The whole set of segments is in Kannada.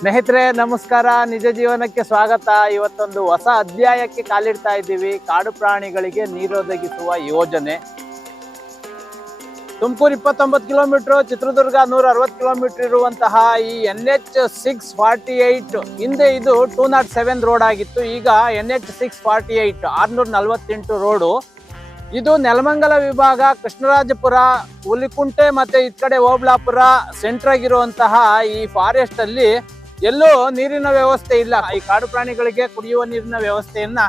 ಸ್ನೇಹಿತರೆ, ನಮಸ್ಕಾರ. ನಿಜ ಜೀವನಕ್ಕೆ ಸ್ವಾಗತ. ಇವತ್ತೊಂದು ಹೊಸ ಅಧ್ಯಾಯಕ್ಕೆ ಕಾಲಿಡ್ತಾ ಇದ್ದೀವಿ. ಕಾಡು ಪ್ರಾಣಿಗಳಿಗೆ ನೀರೊದಗಿಸುವ ಯೋಜನೆ. ತುಮಕೂರು ಇಪ್ಪತ್ತೊಂಬತ್ತು ಕಿಲೋಮೀಟರ್, ಚಿತ್ರದುರ್ಗ ನೂರ ಅರವತ್ತು ಕಿಲೋಮೀಟರ್ ಇರುವಂತಹ ಈ N H six forty eight ಹಿಂದೆ ಇದು ಟೂ ನಾಟ್ ಸೆವೆನ್ ರೋಡ್ ಆಗಿತ್ತು. ಈಗ N H six forty eight ಆರ್ನೂರ ನಲವತ್ತೆಂಟು ರೋಡು. ಇದು ನೆಲಮಂಗಲ ವಿಭಾಗ, ಕೃಷ್ಣರಾಜಪುರ, ಹುಲಿಕುಂಟೆ ಮತ್ತೆ ಈ ಕಡೆ ಓಬ್ಲಾಪುರ ಸೆಂಟ್ರಾಗಿರುವಂತಹ ಈ ಫಾರೆಸ್ಟ್ ಅಲ್ಲಿ ಎಲ್ಲೂ ನೀರಿನ ವ್ಯವಸ್ಥೆ ಇಲ್ಲ. ಈ ಕಾಡು ಪ್ರಾಣಿಗಳಿಗೆ ಕುಡಿಯುವ ನೀರಿನ ವ್ಯವಸ್ಥೆಯನ್ನ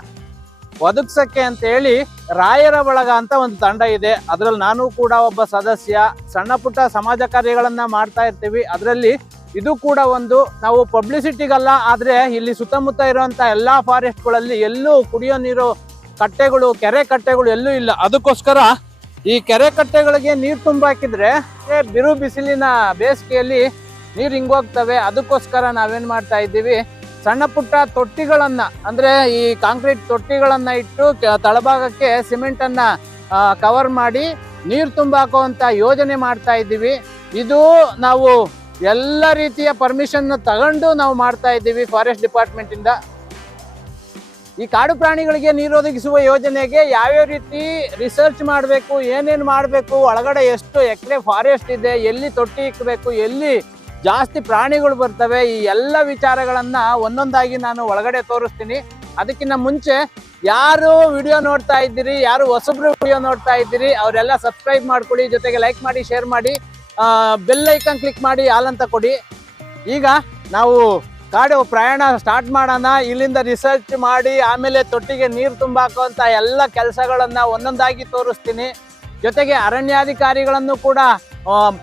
ಒದಗಿಸಕ್ಕೆ ಅಂತ ಹೇಳಿ ರಾಯರ ಬಳಗ ಅಂತ ಒಂದು ತಂಡ ಇದೆ. ಅದ್ರಲ್ಲಿ ನಾನು ಕೂಡ ಒಬ್ಬ ಸದಸ್ಯ. ಸಣ್ಣ ಪುಟ್ಟ ಸಮಾಜ ಕಾರ್ಯಗಳನ್ನ ಮಾಡ್ತಾ ಇರ್ತೀವಿ. ಅದರಲ್ಲಿ ಇದು ಕೂಡ ಒಂದು ನಾವು ಪಬ್ಲಿಸಿಟಿಗಲ್ಲ, ಆದ್ರೆ ಇಲ್ಲಿ ಸುತ್ತಮುತ್ತ ಇರುವಂತ ಎಲ್ಲಾ ಫಾರೆಸ್ಟ್ಗಳಲ್ಲಿ ಎಲ್ಲೂ ಕುಡಿಯೋ ನೀರು ಕಟ್ಟೆಗಳು, ಕೆರೆ ಕಟ್ಟೆಗಳು ಎಲ್ಲೂ ಇಲ್ಲ. ಅದಕ್ಕೋಸ್ಕರ ಈ ಕೆರೆ ಕಟ್ಟೆಗಳಿಗೆ ನೀರು ತುಂಬಾಕಿದ್ರೆ ಬಿರು ಬಿಸಿಲಿನ ಬೇಸಿಗೆಯಲ್ಲಿ ನೀರು ಹಿಂಗೋಗ್ತವೆ ಅದಕ್ಕೋಸ್ಕರ ನಾವೇನು ಮಾಡ್ತಾ ಇದ್ದೀವಿ, ಸಣ್ಣ ಪುಟ್ಟ ತೊಟ್ಟಿಗಳನ್ನು, ಅಂದ್ರೆ ಈ ಕಾಂಕ್ರೀಟ್ ತೊಟ್ಟಿಗಳನ್ನು ಇಟ್ಟು ತಳಭಾಗಕ್ಕೆ ಸಿಮೆಂಟ್ ಅನ್ನ ಕವರ್ ಮಾಡಿ ನೀರು ತುಂಬಾಕುವಂತ ಯೋಜನೆ ಮಾಡ್ತಾ ಇದ್ದೀವಿ. ಇದು ನಾವು ಎಲ್ಲ ರೀತಿಯ ಪರ್ಮಿಷನ್ನ ತಗೊಂಡು ನಾವು ಮಾಡ್ತಾ ಇದ್ದೀವಿ ಫಾರೆಸ್ಟ್ ಡಿಪಾರ್ಟ್ಮೆಂಟ್ ಇಂದ. ಈ ಕಾಡು ಪ್ರಾಣಿಗಳಿಗೆ ನೀರು ಒದಗಿಸುವ ಯೋಜನೆಗೆ ಯಾವ್ಯಾವ ರೀತಿ ರಿಸರ್ಚ್ ಮಾಡಬೇಕು, ಏನೇನು ಮಾಡಬೇಕು, ಒಳಗಡೆ ಎಷ್ಟು ಎಕರೆ ಫಾರೆಸ್ಟ್ ಇದೆ, ಎಲ್ಲಿ ತೊಟ್ಟಿ ಇಕ್ಕಬೇಕು ಎಲ್ಲಿ ಜಾಸ್ತಿ ಪ್ರಾಣಿಗಳು ಬರ್ತವೆ, ಈ ಎಲ್ಲ ವಿಚಾರಗಳನ್ನು ಒಂದೊಂದಾಗಿ ನಾನು ಒಳಗಡೆ ತೋರಿಸ್ತೀನಿ. ಅದಕ್ಕಿಂತ ಮುಂಚೆ ಯಾರು ವಿಡಿಯೋ ನೋಡ್ತಾ ಇದ್ದೀರಿ, ಯಾರು ಹೊಸಬ್ರು ವಿಡಿಯೋ ನೋಡ್ತಾ ಇದ್ದೀರಿ, ಅವರೆಲ್ಲ ಸಬ್ಸ್ಕ್ರೈಬ್ ಮಾಡ್ಕೊಳ್ಳಿ, ಜೊತೆಗೆ ಲೈಕ್ ಮಾಡಿ, ಶೇರ್ ಮಾಡಿ ಬೆಲ್ ಐಕನ್ ಕ್ಲಿಕ್ ಮಾಡಿ ಅಂತ ಕೊಡಿ. ಈಗ ನಾವು ಕಾಡು ಪ್ರಯಾಣ ಸ್ಟಾರ್ಟ್ ಮಾಡೋಣ. ಇಲ್ಲಿಂದ ರಿಸರ್ಚ್ ಮಾಡಿ, ಆಮೇಲೆ ತೊಟ್ಟಿಗೆ ನೀರು ತುಂಬಾಕುವಂಥ ಎಲ್ಲ ಕೆಲಸಗಳನ್ನ ಒಂದೊಂದಾಗಿ ತೋರಿಸ್ತೀನಿ. ಜೊತೆಗೆ ಅರಣ್ಯಾಧಿಕಾರಿಗಳನ್ನು ಕೂಡ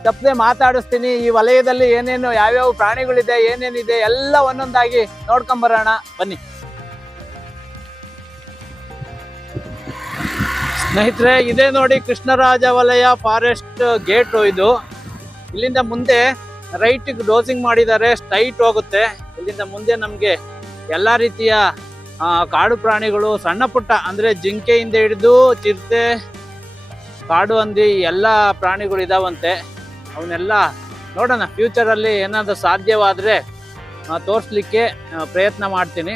ತಪ್ಪದೆ ಮಾತಾಡಿಸ್ತೀನಿ. ಈ ವಲಯದಲ್ಲಿ ಏನೇನು ಯಾವ್ಯಾವ ಪ್ರಾಣಿಗಳಿದೆ, ಏನೇನಿದೆ, ಎಲ್ಲ ಒಂದೊಂದಾಗಿ ನೋಡ್ಕೊಂಬರೋಣ. ಬನ್ನಿ. ಸ್ನೇಹಿತರೆ, ಇದೇ ನೋಡಿ ಕೃಷ್ಣರಾಜ ವಲಯ ಫಾರೆಸ್ಟ್ ಗೇಟು ಇದು. ಇಲ್ಲಿಂದ ಮುಂದೆ ರೈಟ್ ಡೋಸಿಂಗ್ ಮಾಡಿದ್ದಾರೆ ಸ್ಟ್ರೈಟ್ ಹೋಗುತ್ತೆ. ಇಲ್ಲಿಂದ ಮುಂದೆ ನಮಗೆ ಎಲ್ಲ ರೀತಿಯ ಕಾಡು ಪ್ರಾಣಿಗಳು, ಸಣ್ಣ ಪುಟ್ಟ ಅಂದರೆ ಜಿಂಕೆಯಿಂದ ಹಿಡಿದು ಚಿರತೆ ಕಾಡು ಹಂದಿ ಎಲ್ಲ ಪ್ರಾಣಿಗಳು ಇದಾವಂತೆ. ಅವನ್ನೆಲ್ಲ ನೋಡೋಣ ಫ್ಯೂಚರಲ್ಲಿ ಏನಾದರೂ ಸಾಧ್ಯವಾದರೆ ತೋರಿಸ್ಲಿಕ್ಕೆ ಪ್ರಯತ್ನ ಮಾಡ್ತೀನಿ.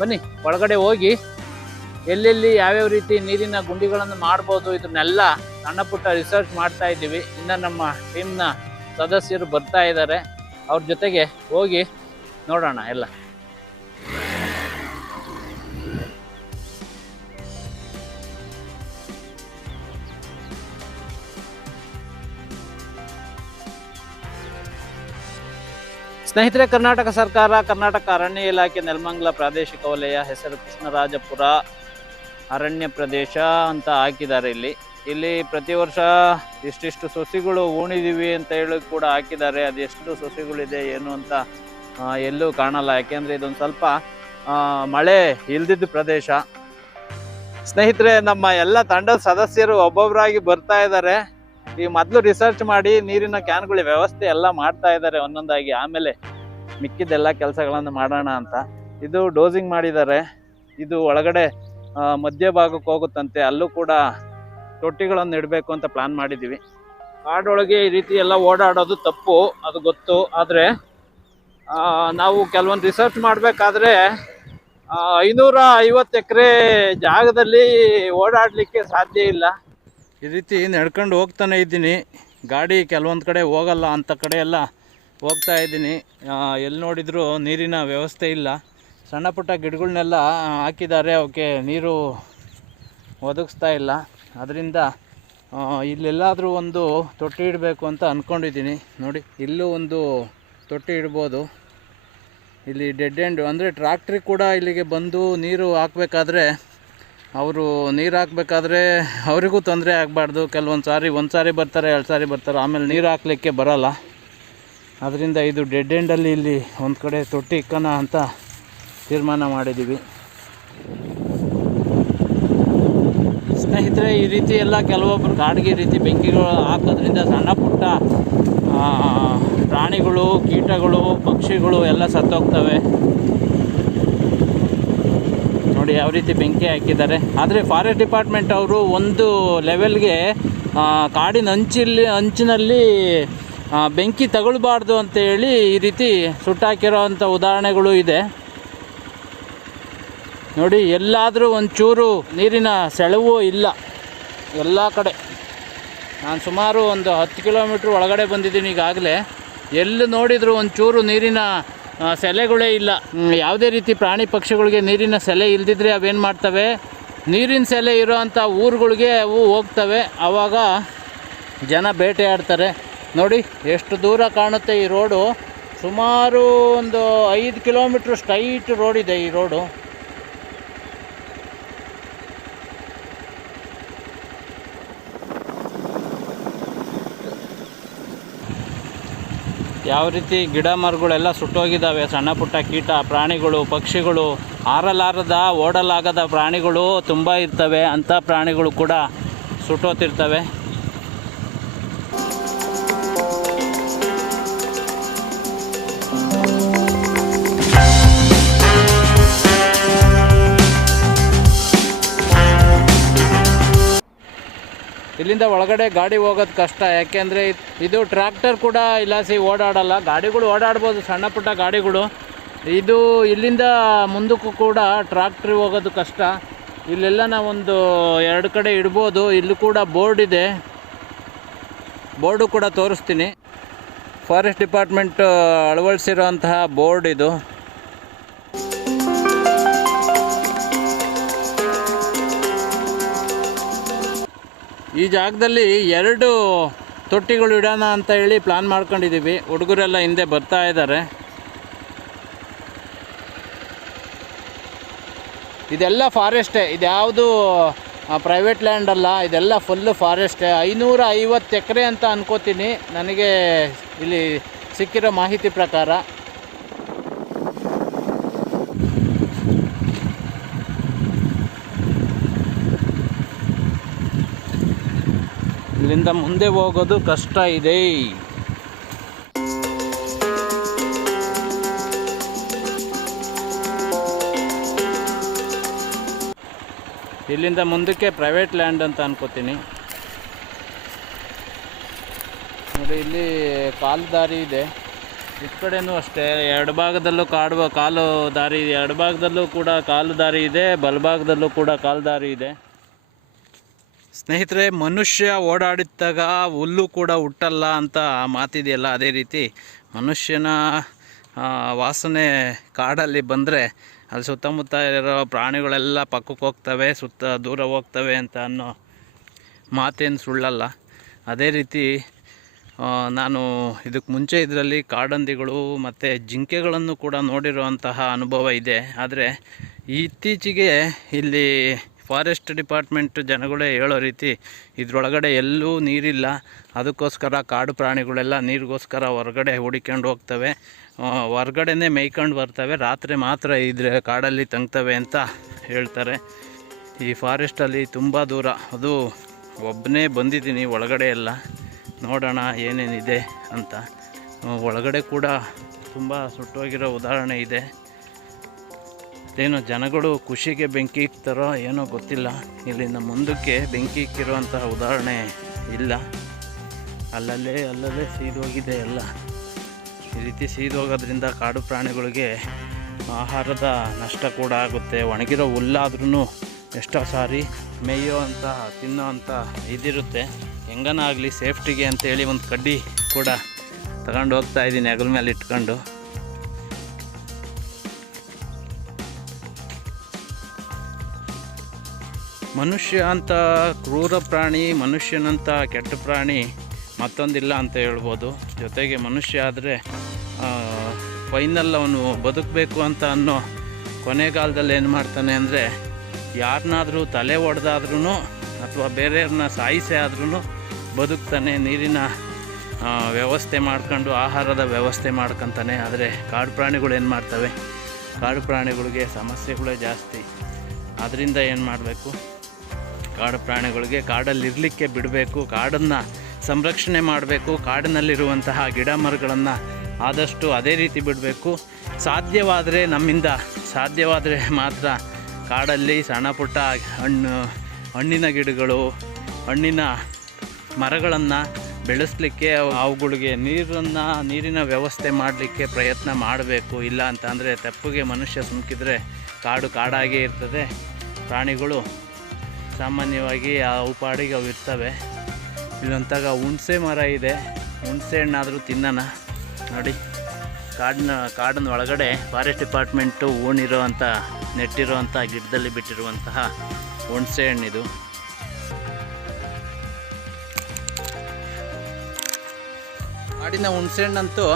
ಬನ್ನಿ, ಒಳಗಡೆ ಹೋಗಿ. ಎಲ್ಲೆಲ್ಲಿ ಯಾವ್ಯಾವ ರೀತಿ ನೀರಿನ ಗುಂಡಿಗಳನ್ನು ಮಾಡ್ಬೋದು ಇದನ್ನೆಲ್ಲ ಸಣ್ಣ ಪುಟ್ಟ ರಿಸರ್ಚ್ ಮಾಡ್ತಾ ಇದ್ದೀವಿ. ಇನ್ನು ನಮ್ಮ ಟೀಮ್ನ ಸದಸ್ಯರು ಬರ್ತಾ ಇದ್ದಾರೆ ಅವ್ರ ಜೊತೆಗೆ ಹೋಗಿ ನೋಡೋಣ ಎಲ್ಲ. ಸ್ನೇಹಿತರೆ, ಕರ್ನಾಟಕ ಸರ್ಕಾರ, ಕರ್ನಾಟಕ ಅರಣ್ಯ ಇಲಾಖೆ ನೆಲಮಂಗಲ ಪ್ರಾದೇಶಿಕ ವಲಯ ಹೆಸರು ಕೃಷ್ಣರಾಜಪುರ ಅರಣ್ಯ ಪ್ರದೇಶ ಅಂತ ಹಾಕಿದ್ದಾರೆ ಇಲ್ಲಿ. ಇಲ್ಲಿ ಪ್ರತಿ ವರ್ಷ ಇಷ್ಟಿಷ್ಟು ಸೊಸಿಗಳು ಓಣಿದೀವಿ ಅಂತ ಹೇಳಿ ಕೂಡ ಹಾಕಿದ್ದಾರೆ. ಅದೆಷ್ಟು ಸೊಸಿಗಳಿದೆ, ಏನು ಅಂತ ಎಲ್ಲೂ ಕಾಣಲ್ಲ. ಯಾಕೆಂದರೆ ಇದೊಂದು ಸ್ವಲ್ಪ ಮಳೆ ಇಲ್ದಿದ್ದ ಪ್ರದೇಶ. ಸ್ನೇಹಿತರೆ, ನಮ್ಮ ಎಲ್ಲ ತಂಡದ ಸದಸ್ಯರು ಒಬ್ಬೊಬ್ಬರಾಗಿ ಬರ್ತಾ ಇದ್ದಾರೆ. ಈ ಮೊದಲು ರಿಸರ್ಚ್ ಮಾಡಿ ನೀರಿನ ಕ್ಯಾನ್ಗಳ ವ್ಯವಸ್ಥೆ ಎಲ್ಲ ಮಾಡ್ತಾ ಇದ್ದಾರೆ ಒಂದೊಂದಾಗಿ. ಆಮೇಲೆ ಮಿಕ್ಕಿದ್ದೆಲ್ಲ ಕೆಲಸಗಳನ್ನು ಮಾಡೋಣ ಅಂತ. ಇದು ಡೋಸಿಂಗ್ ಮಾಡಿದ್ದಾರೆ. ಇದು ಒಳಗಡೆ ಮಧ್ಯ ಮಧ್ಯಭಾಗಕ್ಕೆ ಹೋಗುತ್ತಂತೆ. ಅಲ್ಲೂ ಕೂಡ ತೊಟ್ಟಿಗಳನ್ನು ಇಡಬೇಕು ಅಂತ ಪ್ಲಾನ್ ಮಾಡಿದ್ದೀವಿ. ಕಾಡೊಳಗೆ ಈ ರೀತಿ ಎಲ್ಲ ಓಡಾಡೋದು ತಪ್ಪು, ಅದು ಗೊತ್ತು. ಆದರೆ ನಾವು ಕೆಲವೊಂದು ರಿಸರ್ಚ್ ಮಾಡಬೇಕಾದ್ರೆ ಐನೂರ ಐವತ್ತು ಎಕರೆ ಜಾಗದಲ್ಲಿ ಓಡಾಡಲಿಕ್ಕೆ ಸಾಧ್ಯ ಇಲ್ಲ. ಈ ರೀತಿ ನಡ್ಕೊಂಡು ಹೋಗ್ತಾನೆ ಇದ್ದೀನಿ. ಗಾಡಿ ಕೆಲವೊಂದು ಕಡೆ ಹೋಗಲ್ಲ ಅಂಥ ಕಡೆ ಎಲ್ಲ ಹೋಗ್ತಾ ಇದ್ದೀನಿ. ಎಲ್ಲಿ ನೋಡಿದರೂ ನೀರಿನ ವ್ಯವಸ್ಥೆ ಇಲ್ಲ. ಸಣ್ಣ ಪುಟ್ಟ ಗಿಡಗಳನ್ನೆಲ್ಲ ಹಾಕಿದ್ದಾರೆ. ಅವಕ್ಕೆ ನೀರು ಒದಗಿಸ್ತಾ ಇಲ್ಲ. ಅದರಿಂದ ಇಲ್ಲೆಲ್ಲಾದರೂ ಒಂದು ತೊಟ್ಟಿ ಇಡಬೇಕು ಅಂತ ಅಂದ್ಕೊಂಡಿದ್ದೀನಿ ನೋಡಿ, ಇಲ್ಲೂ ಒಂದು ತೊಟ್ಟಿ ಇಡ್ಬೋದು. ಇಲ್ಲಿ ಡೆಡ್ ಎಂಡ್ ಅಂದರೆ ಟ್ರ್ಯಾಕ್ಟ್ರಿ ಕೂಡ ಇಲ್ಲಿಗೆ ಬಂದು ನೀರು ಹಾಕಬೇಕಾದ್ರೆ ಅವರು ನೀರು ಹಾಕಬೇಕಾದ್ರೆ ಅವರಿಗೂ ತೊಂದರೆ ಆಗಬಾರ್ದು. ಕೆಲವೊಂದು ಸಾರಿ, ಒಂದು ಸಾರಿ ಬರ್ತಾರೆ, ಎರಡು ಸಾರಿ ಬರ್ತಾರೆ. ಆಮೇಲೆ ನೀರು ಹಾಕ್ಲಿಕ್ಕೆ ಬರಲ್ಲ. ಅದರಿಂದ ಇದು ಡೆಡ್ ಎಂಡಲ್ಲಿ ಇಲ್ಲಿ ಒಂದು ಕಡೆ ತೊಟ್ಟಿ ಇಕ್ಕೋಣ ಅಂತ ತೀರ್ಮಾನ ಮಾಡಿದ್ದೀವಿ ಸ್ನೇಹಿತರೆ, ಈ ರೀತಿ ಎಲ್ಲ ಕೆಲವೊಬ್ಬರು ಕಾಡಿಗೆ ರೀತಿ ಬೆಂಕಿಗಳು ಹಾಕೋದ್ರಿಂದ ಸಣ್ಣ ಪುಟ್ಟ ಪ್ರಾಣಿಗಳು, ಕೀಟಗಳು, ಪಕ್ಷಿಗಳು ಎಲ್ಲ ಸತ್ತೋಗ್ತವೆ. ನೋಡಿ ಯಾವ ರೀತಿ ಬೆಂಕಿ ಹಾಕಿದ್ದಾರೆ. ಆದರೆ ಫಾರೆಸ್ಟ್ ಡಿಪಾರ್ಟ್ಮೆಂಟ್ ಅವರು ಒಂದು ಲೆವೆಲ್ಗೆ ಕಾಡಿನ ಅಂಚಿಲ್ಲಿ, ಅಂಚಿನಲ್ಲಿ ಬೆಂಕಿ ತಗೊಳ್ಬಾರ್ದು ಅಂತ ಹೇಳಿ ಈ ರೀತಿ ಸುಟ್ಟಾಕಿರೋವಂಥ ಉದಾಹರಣೆಗಳು ಇದೆ. ನೋಡಿ, ಎಲ್ಲಾದರೂ ಒಂಚೂರು ನೀರಿನ ಸೆಳವು ಇಲ್ಲ. ಎಲ್ಲ ಕಡೆ. ನಾನು ಸುಮಾರು ಒಂದು ಹತ್ತು ಕಿಲೋಮೀಟ್ರ್ ಒಳಗಡೆ ಬಂದಿದ್ದೀನಿ ಈಗಾಗಲೇ. ಎಲ್ಲಿ ನೋಡಿದರೂ ಒಂಚೂರು ನೀರಿನ ಸೆಲೆಗಳೇ ಇಲ್ಲ. ಯಾವುದೇ ರೀತಿ ಪ್ರಾಣಿ ಪಕ್ಷಿಗಳಿಗೆ ನೀರಿನ ಸೆಲೆ ಇಲ್ದಿದ್ರೆ ಅವೇನು ಮಾಡ್ತವೆ? ನೀರಿನ ಸೆಲೆ ಇರೋವಂಥ ಊರುಗಳಿಗೆ ಅವು ಹೋಗ್ತವೆ. ಆವಾಗ ಜನ ಬೇಟೆಯಾಡ್ತಾರೆ. ನೋಡಿ, ಎಷ್ಟು ದೂರ ಕಾಣುತ್ತೆ ಈ ರೋಡು. ಸುಮಾರು ಒಂದು ಐದು ಕಿಲೋಮೀಟ್ರ್ ಸ್ಟ್ರೈಟ್ ಇದೆ ಈ ರೋಡು. ಯಾವ ರೀತಿ ಗಿಡ ಮರಗಳೆಲ್ಲ ಸುಟ್ಟೋಗಿದ್ದಾವೆ, ಸಣ್ಣ ಪುಟ್ಟ ಕೀಟ, ಪ್ರಾಣಿಗಳು, ಪಕ್ಷಿಗಳು, ಹಾರಲಾರದ, ಓಡಲಾಗದ ಪ್ರಾಣಿಗಳು ತುಂಬ ಇರ್ತವೆ, ಅಂಥ ಪ್ರಾಣಿಗಳು ಕೂಡ ಸುಟ್ಟೋತಿರ್ತವೆ. ಇಲ್ಲಿಂದ ಒಳಗಡೆ ಗಾಡಿ ಹೋಗೋದು ಕಷ್ಟ. ಯಾಕೆಂದರೆ ಇದು ಟ್ರ್ಯಾಕ್ಟರ್ ಕೂಡ ಇಲಾಸಿ ಓಡಾಡಲ್ಲ. ಗಾಡಿಗಳು ಓಡಾಡ್ಬೋದು, ಸಣ್ಣ ಪುಟ್ಟ ಗಾಡಿಗಳು. ಇದು ಇಲ್ಲಿಂದ ಮುಂದಕ್ಕೂ ಕೂಡ ಟ್ರ್ಯಾಕ್ಟ್ರಿ ಹೋಗೋದು ಕಷ್ಟ. ಇಲ್ಲೆಲ್ಲ ನಾವೊಂದು ಎರಡು ಕಡೆ ಇಡ್ಬೋದು. ಇಲ್ಲೂ ಕೂಡ ಬೋರ್ಡ್ ಇದೆ. ಬೋರ್ಡು ಕೂಡ ತೋರಿಸ್ತೀನಿ. ಫಾರೆಸ್ಟ್ ಡಿಪಾರ್ಟ್ಮೆಂಟ್ ಅಳವಡಿಸಿರೋಂತಹ ಬೋರ್ಡ್ ಇದು. ಈ ಜಾಗದಲ್ಲಿ ಎರಡು ತೊಟ್ಟಿಗಳು ಇಡೋಣ ಅಂತ ಹೇಳಿ ಪ್ಲಾನ್ ಮಾಡ್ಕೊಂಡಿದ್ದೀವಿ. ಹುಡುಗರೆಲ್ಲ ಹಿಂದೆ ಬರ್ತಾ ಇದ್ದಾರೆ. ಇದೆಲ್ಲ ಫಾರೆಸ್ಟೇ ಇದ್ಯಾವುದು ಪ್ರೈವೇಟ್ ಲ್ಯಾಂಡ್ ಅಲ್ಲ. ಇದೆಲ್ಲ ಫುಲ್ಲು ಫಾರೆಸ್ಟೇ ಐನೂರ ಐವತ್ತು ಎಕರೆ ಅಂತ ಅನ್ಕೋತೀನಿ. ನನಗೆ ಇಲ್ಲಿ ಸಿಕ್ಕಿರೋ ಮಾಹಿತಿ ಪ್ರಕಾರ. ಇಲ್ಲಿಂದ ಮುಂದೆ ಹೋಗೋದು ಕಷ್ಟ ಇದೆ. ಇಲ್ಲಿಂದ ಮುಂದಕ್ಕೆ ಪ್ರೈವೇಟ್ ಲ್ಯಾಂಡ್ ಅಂತ ಅನ್ಕೋತೀನಿ. ನೋಡಿ, ಇಲ್ಲಿ ಕಾಲು ದಾರಿ ಇದೆ. ಈ ಕಡೆನೂ ಅಷ್ಟೇ, ಎರಡು ಭಾಗದಲ್ಲೂ ಕಾಡುವ ಕಾಲು ದಾರಿ ಎರಡು ಭಾಗದಲ್ಲೂ ಕೂಡ ಕಾಲು ದಾರಿ ಇದೆ, ಬಲಭಾಗದಲ್ಲೂ ಕೂಡ ಕಾಲು ದಾರಿ ಇದೆ. ಸ್ನೇಹಿತರೆ, ಮನುಷ್ಯ ಓಡಾಡಿದಾಗ ಹುಲ್ಲು ಕೂಡ ಹುಟ್ಟಲ್ಲ ಅಂತ ಮಾತಿದೆಯಲ್ಲ, ಅದೇ ರೀತಿ ಮನುಷ್ಯನ ವಾಸನೆ ಕಾಡಲ್ಲಿ ಬಂದರೆ ಅಲ್ಲಿ ಸುತ್ತಮುತ್ತ ಇರೋ ಪ್ರಾಣಿಗಳೆಲ್ಲ ಪಕ್ಕಕ್ಕೆ ಹೋಗ್ತವೆ, ಸುತ್ತ ದೂರ ಹೋಗ್ತವೆ ಅಂತ ಅನ್ನೋ ಮಾತೇನು ಸುಳ್ಳಲ್ಲ. ಅದೇ ರೀತಿ ನಾನು ಇದಕ್ಕೆ ಮುಂಚೆ ಇದರಲ್ಲಿ ಕಾಡಂದಿಗಳು ಮತ್ತು ಜಿಂಕೆಗಳನ್ನು ಕೂಡ ನೋಡಿರುವಂತಹ ಅನುಭವ ಇದೆ. ಆದರೆ, ಇತ್ತೀಚೆಗೆ ಇಲ್ಲಿ ಫಾರೆಸ್ಟ್ ಡಿಪಾರ್ಟ್ಮೆಂಟ್ ಜನಗಳೇ ಹೇಳೋ ರೀತಿ ಇದರೊಳಗಡೆ ಎಲ್ಲೂ ನೀರಿಲ್ಲ. ಅದಕ್ಕೋಸ್ಕರ ಕಾಡು ಪ್ರಾಣಿಗಳೆಲ್ಲ ನೀರಿಗೋಸ್ಕರ ಹೊರಗಡೆ ಹುಡಿಕೊಂಡು ಹೋಗ್ತವೆ. ಹೊರಗಡೆನೇ ಮೇಯ್ಕೊಂಡು ಬರ್ತವೆ. ರಾತ್ರಿ ಮಾತ್ರ ಇದ್ರೆ ಕಾಡಲ್ಲಿ ತಂಗ್ತವೆ ಅಂತ ಹೇಳ್ತಾರೆ. ಈ ಫಾರೆಸ್ಟಲ್ಲಿ ತುಂಬ ದೂರ. ಅದು ಒಬ್ಬನೇ ಬಂದಿದ್ದೀನಿ ಒಳಗಡೆ ಎಲ್ಲ. ನೋಡೋಣ ಏನೇನಿದೆ ಅಂತ. ಒಳಗಡೆ ಕೂಡ ತುಂಬ ಸುಟ್ಟೋಗಿರೋ ಉದಾಹರಣೆ ಇದೆ. ಏನೋ ಜನಗಳು ಖುಷಿಗೆ ಬೆಂಕಿ ಇಕ್ತಾರೋ ಏನೋ ಗೊತ್ತಿಲ್ಲ. ಇಲ್ಲಿಂದ ಮುಂದಕ್ಕೆ ಬೆಂಕಿ ಇಕ್ಕಿರುವಂತಹ ಉದಾಹರಣೆ ಇಲ್ಲ. ಅಲ್ಲಲ್ಲೇ ಅಲ್ಲಲ್ಲೇ ಸೀದೋಗಿದೆ ಎಲ್ಲ. ಈ ರೀತಿ ಸೀದೋಗೋದ್ರಿಂದ ಕಾಡು ಪ್ರಾಣಿಗಳಿಗೆ ಆಹಾರದ ನಷ್ಟ ಕೂಡ ಆಗುತ್ತೆ. ಒಣಗಿರೋ ಹುಲ್ಲಾದ್ರೂ ಎಷ್ಟೋ ಸಾರಿ ಮೇಯೋ ಅಂತ ತಿನ್ನೋ ಅಂತ ಇದಿರುತ್ತೆ. ಹೆಂಗನ ಆಗಲಿ ಸೇಫ್ಟಿಗೆ ಅಂತೇಳಿ ಒಂದು ಕಡ್ಡಿ ಕೂಡ ತಗೊಂಡು ಹೋಗ್ತಾ ಇದ್ದೀನಿ ಅಗಲ ಮೇಲೆ ಇಟ್ಕೊಂಡು. ಮನುಷ್ಯ ಅಂತ, ಕ್ರೂರ ಪ್ರಾಣಿ, ಮನುಷ್ಯನಂತ ಕೆಟ್ಟ ಪ್ರಾಣಿ, ಮತ್ತೊಂದಿಲ್ಲ ಅಂತ ಹೇಳ್ಬೋದು. ಜೊತೆಗೆ ಮನುಷ್ಯ ಆದರೆ ಫೈನಲ್ ಅವನು ಬದುಕಬೇಕು ಅಂತ ಅನ್ನೋ ಕೊನೆಗಾಲದಲ್ಲಿ ಏನು ಮಾಡ್ತಾನೆ ಅಂದರೆ ಯಾರನ್ನಾದರೂ ತಲೆ ಒಡೆದಾದ್ರೂ ಅಥವಾ ಬೇರೆಯವ್ರನ್ನ ಸಾಯಿಸೇ ಆದ್ರೂ ಬದುಕ್ತಾನೆ, ನೀರಿನ ವ್ಯವಸ್ಥೆ ಮಾಡ್ಕೊಂಡು ಆಹಾರದ ವ್ಯವಸ್ಥೆ ಮಾಡ್ಕೊತಾನೆ. ಆದರೆ ಕಾಡು ಪ್ರಾಣಿಗಳು ಏನು ಮಾಡ್ತವೆ? ಕಾಡು ಪ್ರಾಣಿಗಳಿಗೆ ಸಮಸ್ಯೆಗಳೇ ಜಾಸ್ತಿ. ಅದರಿಂದ ಏನು ಮಾಡಬೇಕು? ಕಾಡು ಪ್ರಾಣಿಗಳಿಗೆ ಕಾಡಲ್ಲಿ ಇರಲಿಕ್ಕೆ ಬಿಡಬೇಕು, ಕಾಡನ್ನು ಸಂರಕ್ಷಣೆ ಮಾಡಬೇಕು, ಕಾಡಿನಲ್ಲಿರುವಂತಹ ಗಿಡ ಮರಗಳನ್ನು ಆದಷ್ಟು ಅದೇ ರೀತಿ ಬಿಡಬೇಕು. ಸಾಧ್ಯವಾದರೆ ನಮ್ಮಿಂದ, ಸಾಧ್ಯವಾದರೆ ಮಾತ್ರ ಕಾಡಲ್ಲಿ ಸಣ್ಣ ಪುಟ್ಟ ಹಣ್ಣು, ಹಣ್ಣಿನ ಗಿಡಗಳು, ಹಣ್ಣಿನ ಮರಗಳನ್ನು ಬೆಳೆಸಲಿಕ್ಕೆ ಅವುಗಳಿಗೆ ನೀರನ್ನು, ನೀರಿನ ವ್ಯವಸ್ಥೆ ಮಾಡಲಿಕ್ಕೆ ಪ್ರಯತ್ನ ಮಾಡಬೇಕು. ಇಲ್ಲ ಅಂತಂದರೆ ತಪ್ಪಿಗೆ ಮನುಷ್ಯ ಸುಮ್ಕಿದ್ರೆ ಕಾಡು ಕಾಡಾಗೇ ಇರ್ತದೆ. ಪ್ರಾಣಿಗಳು ಸಾಮಾನ್ಯವಾಗಿ ಆ ಪಾಡಿಗೆ ಅವು ಇರ್ತವೆ. ಇಲ್ಲೊಂತಾಗ ಹುಣಸೆ ಮರ ಇದೆ. ಹುಣಸೆ ಹಣ್ಣಾದರೂ ತಿನ್ನೋಣ. ನೋಡಿ, ಕಾಡಿನ ಕಾಡಿನ ಒಳಗಡೆ ಫಾರೆಸ್ಟ್ ಡಿಪಾರ್ಟ್ಮೆಂಟು ಊಣಿರೋ ಅಂಥ ನೆಟ್ಟಿರೋ ಅಂಥ ಗಿಡದಲ್ಲಿ ಬಿಟ್ಟಿರುವಂತಹ ಹುಣಸೆ ಹಣ್ಣಿದು. ಕಾಡಿನ ಹುಣಸೆ ಹಣ್ಣಂತೂ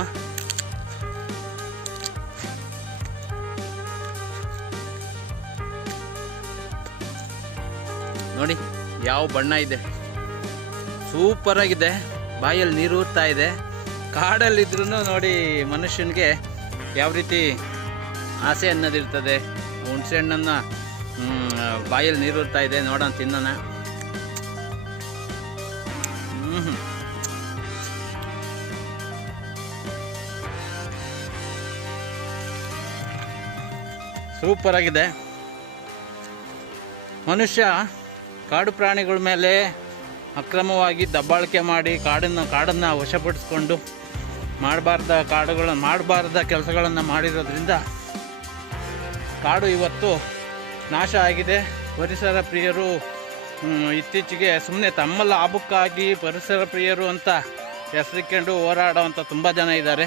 ನೋಡಿ, ಯಾವ ಬಣ್ಣ ಇದೆ. ಸೂಪರ್ ಆಗಿದೆ. ಬಾಯಲ್ಲಿ ನೀರು ಊರ್ತಾ ಇದೆ. ಕಾಡಲ್ಲಿದ್ರೂ ನೋಡಿ, ಮನುಷ್ಯನಿಗೆ ಯಾವ ರೀತಿ ಆಸೆ ಅನ್ನೋದಿರ್ತದೆ ಹುಣಸೆ ಹಣ್ಣನ್ನು ಬಾಯಲ್ಲಿ ನೀರು ಊರ್ತಾ ಇದೆ. ನೋಡೋಣ, ತಿನ್ನೋಣ. ಸೂಪರ್ ಆಗಿದೆ. ಮನುಷ್ಯ ಕಾಡು ಪ್ರಾಣಿಗಳ ಮೇಲೆ ಅಕ್ರಮವಾಗಿ ದಬ್ಬಾಳಿಕೆ ಮಾಡಿ ಕಾಡನ್ನು ಕಾಡನ್ನು ವಶಪಡಿಸ್ಕೊಂಡು ಮಾಡಬಾರ್ದ ಕಾಡುಗಳನ್ನು ಮಾಡಬಾರ್ದ ಕೆಲಸಗಳನ್ನು ಮಾಡಿರೋದ್ರಿಂದ ಕಾಡು ಇವತ್ತು ನಾಶ ಆಗಿದೆ. ಪರಿಸರ ಪ್ರಿಯರು ಇತ್ತೀಚೆಗೆ ಸುಮ್ಮನೆ ತಮ್ಮ ಲಾಭಕ್ಕಾಗಿ ಪರಿಸರ ಪ್ರಿಯರು ಅಂತ ಹೆಸರಿಕೊಂಡು ಹೋರಾಡೋವಂಥ ತುಂಬ ಜನ ಇದ್ದಾರೆ.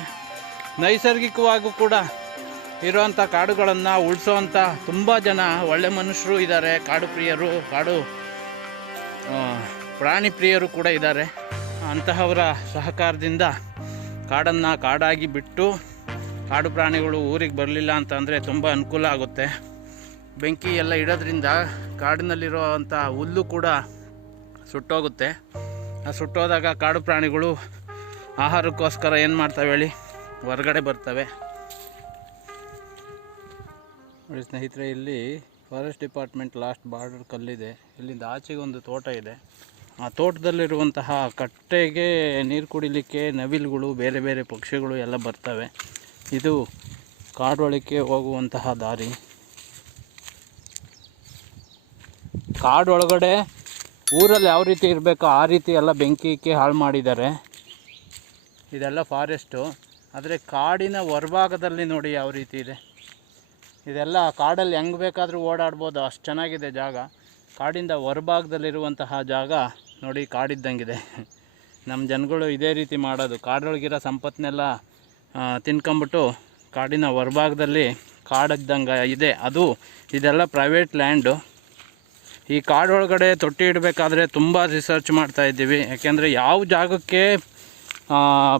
ನೈಸರ್ಗಿಕವಾಗೂ ಕೂಡ ಇರೋವಂಥ ಕಾಡುಗಳನ್ನು ಉಳಿಸೋವಂಥ ತುಂಬ ಜನ ಒಳ್ಳೆ ಮನುಷ್ಯರು ಇದ್ದಾರೆ. ಕಾಡು ಪ್ರಿಯರು, ಕಾಡು ಪ್ರಾಣಿ ಪ್ರಿಯರು ಕೂಡ ಇದ್ದಾರೆ. ಅಂತಹವರ ಸಹಕಾರದಿಂದ ಕಾಡನ್ನು ಕಾಡಾಗಿ ಬಿಟ್ಟು ಕಾಡು ಪ್ರಾಣಿಗಳು ಊರಿಗೆ ಬರಲಿಲ್ಲ ಅಂತಂದರೆ ತುಂಬ ಅನುಕೂಲ ಆಗುತ್ತೆ. ಬೆಂಕಿ ಎಲ್ಲ ಇಡೋದ್ರಿಂದ ಕಾಡಿನಲ್ಲಿರುವಂಥ ಹುಲ್ಲು ಕೂಡ ಸುಟ್ಟೋಗುತ್ತೆ. ಆ ಸುಟ್ಟೋದಾಗ ಕಾಡು ಪ್ರಾಣಿಗಳು ಆಹಾರಕ್ಕೋಸ್ಕರ ಏನು ಮಾಡ್ತವೆ ಹೇಳಿ? ಹೊರಗಡೆ ಬರ್ತವೆ. ಸ್ನೇಹಿತರೆ, ಇಲ್ಲಿ ಫಾರೆಸ್ಟ್ ಡಿಪಾರ್ಟ್ಮೆಂಟ್ ಲಾಸ್ಟ್ ಬಾರ್ಡರ್ ಕಲ್ಲಿದೆ. ಇಲ್ಲಿಂದ ಆಚೆಗೆ ಒಂದು ತೋಟ ಇದೆ. ಆ ತೋಟದಲ್ಲಿರುವಂತಹ ಕಟ್ಟೆಗೆ ನೀರು ಕುಡಿಲಿಕ್ಕೆ ನವಿಲುಗಳು, ಬೇರೆ ಬೇರೆ ಪಕ್ಷಿಗಳು ಎಲ್ಲ ಬರ್ತವೆ. ಇದು ಕಾಡೊಳಕ್ಕೆ ಹೋಗುವಂತಹ ದಾರಿ. ಕಾಡೊಳಗಡೆ ಊರಲ್ಲಿ ಯಾವ ರೀತಿ ಇರಬೇಕೋ ಆ ರೀತಿ ಎಲ್ಲ ಬೆಂಕಿಕ್ಕೆ ಹಾಳು ಮಾಡಿದ್ದಾರೆ. ಇದೆಲ್ಲ ಫಾರೆಸ್ಟು. ಆದರೆ ಕಾಡಿನ ಹೊರಭಾಗದಲ್ಲಿ ನೋಡಿ ಯಾವ ರೀತಿ ಇದೆ. ಇದೆಲ್ಲ ಕಾಡಲ್ಲಿ ಹೆಂಗೆ ಬೇಕಾದರೂ ಓಡಾಡ್ಬೋದು, ಅಷ್ಟು ಚೆನ್ನಾಗಿದೆ ಜಾಗ. ಕಾಡಿಂದ ಹೊರಭಾಗದಲ್ಲಿರುವಂತಹ ಜಾಗ ನೋಡಿ ಕಾಡಿದ್ದಂಗಿದೆ. ನಮ್ಮ ಜನಗಳು ಇದೇ ರೀತಿ ಮಾಡೋದು. ಕಾಡೊಳಗಿರೋ ಸಂಪತ್ತನ್ನೆಲ್ಲ ತಿನ್ಕೊಂಬಿಟ್ಟು ಕಾಡಿನ ಹೊರಭಾಗದಲ್ಲಿ ಕಾಡಿದ್ದಂಗೆ ಇದೆ. ಅದು, ಇದೆಲ್ಲ ಪ್ರೈವೇಟ್ ಲ್ಯಾಂಡು ಈ ಕಾಡೊಳಗಡೆ ತೊಟ್ಟಿ ಇಡಬೇಕಾದ್ರೆ ತುಂಬ ರಿಸರ್ಚ್ ಮಾಡ್ತಾ ಇದ್ದೀವಿ. ಯಾಕೆಂದರೆ ಯಾವ ಜಾಗಕ್ಕೆ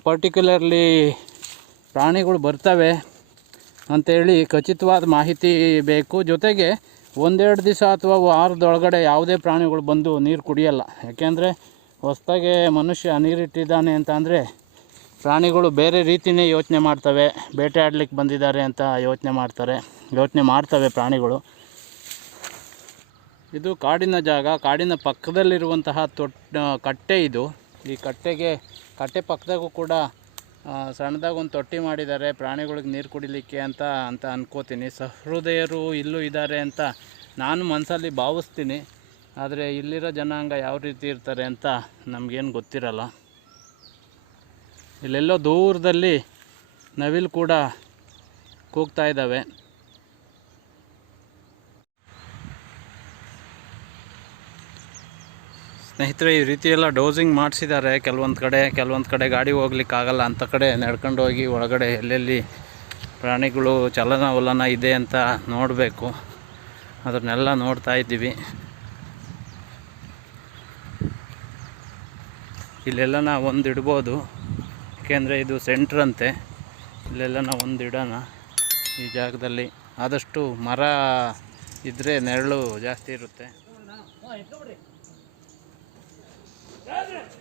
ಪರ್ಟಿಕ್ಯುಲರ್ಲಿ ಪ್ರಾಣಿಗಳು ಬರ್ತವೆ ಅಂತೇಳಿ ಖಚಿತವಾದ ಮಾಹಿತಿ ಬೇಕು. ಜೊತೆಗೆ ಒಂದೆರಡು ದಿವಸ ಅಥವಾ ವಾರದೊಳಗಡೆ ಯಾವುದೇ ಪ್ರಾಣಿಗಳು ಬಂದು ನೀರು ಕುಡಿಯಲ್ಲ. ಯಾಕೆಂದರೆ ಹೊಸ್ದಾಗೆ ಮನುಷ್ಯ ನೀರಿಟ್ಟಿದ್ದಾನೆ ಅಂತ ಅಂದರೆ ಪ್ರಾಣಿಗಳು ಬೇರೆ ರೀತಿಯೇ ಯೋಚನೆ ಮಾಡ್ತವೆ. ಬೇಟೆ ಆಡ್ಲಿಕ್ಕೆ ಬಂದಿದ್ದಾರೆ ಅಂತ ಯೋಚನೆ ಮಾಡ್ತಾರೆ. ಯೋಚನೆ ಮಾಡ್ತವೆ ಪ್ರಾಣಿಗಳು. ಇದು ಕಾಡಿನ ಜಾಗ. ಕಾಡಿನ ಪಕ್ಕದಲ್ಲಿರುವಂತಹ ತೊಟ್ಟ ಕಟ್ಟೆ ಇದು. ಈ ಕಟ್ಟೆಗೆ, ಕಟ್ಟೆ ಪಕ್ಕದಾಗೂ ಕೂಡ ಸಣ್ಣದಾಗಿ ಒಂದು ತೊಟ್ಟಿ ಮಾಡಿದ್ದಾರೆ, ಪ್ರಾಣಿಗಳಿಗೆ ನೀರು ಕುಡಿಲಿಕ್ಕೆ ಅಂತ ಅಂತ ಅನ್ಕೋತೀನಿ. ಸಹೃದಯರು ಇಲ್ಲೂ ಇದ್ದಾರೆ ಅಂತ ನಾನು ಮನಸ್ಸಲ್ಲಿ ಭಾವಿಸ್ತೀನಿ. ಆದರೆ ಇಲ್ಲಿರೋ ಜನಾಂಗ ಯಾವ ರೀತಿ ಇರ್ತಾರೆ ಅಂತ ನಮಗೇನು ಗೊತ್ತಿರಲ್ಲ. ಇಲ್ಲೆಲ್ಲೋ ದೂರದಲ್ಲಿ ನವಿಲು ಕೂಡ ಕೂಗ್ತಾ ಇದ್ದಾವೆ ಸ್ನೇಹಿತರೆ, ಈ ರೀತಿ ಎಲ್ಲ ಡೋಸಿಂಗ್ ಮಾಡಿಸಿದ್ದಾರೆ. ಕೆಲವೊಂದು ಕಡೆ ಕೆಲವೊಂದು ಕಡೆ ಗಾಡಿ ಹೋಗ್ಲಿಕ್ಕಾಗಲ್ಲ ಅಂಥ ಕಡೆ ನಡ್ಕೊಂಡು ಹೋಗಿ ಒಳಗಡೆ ಎಲ್ಲೆಲ್ಲಿ ಪ್ರಾಣಿಗಳು ಚಲನವಲನ ಇದೆ ಅಂತ ನೋಡಬೇಕು. ಅದನ್ನೆಲ್ಲ ನೋಡ್ತಾ ಇದ್ದೀವಿ. ಇಲ್ಲೆಲ್ಲ ನಾವು ಒಂದು ಇಡ್ಬೋದು ಏಕೆಂದರೆ ಇದು ಸೆಂಟ್ರ್ ಅಂತೆ. ಇಲ್ಲೆಲ್ಲ ನಾವು ಒಂದು ಇಡೋಣ ಈ ಜಾಗದಲ್ಲಿ. ಆದಷ್ಟು ಮರ ಇದ್ದರೆ ನೆರಳು ಜಾಸ್ತಿ ಇರುತ್ತೆ. President!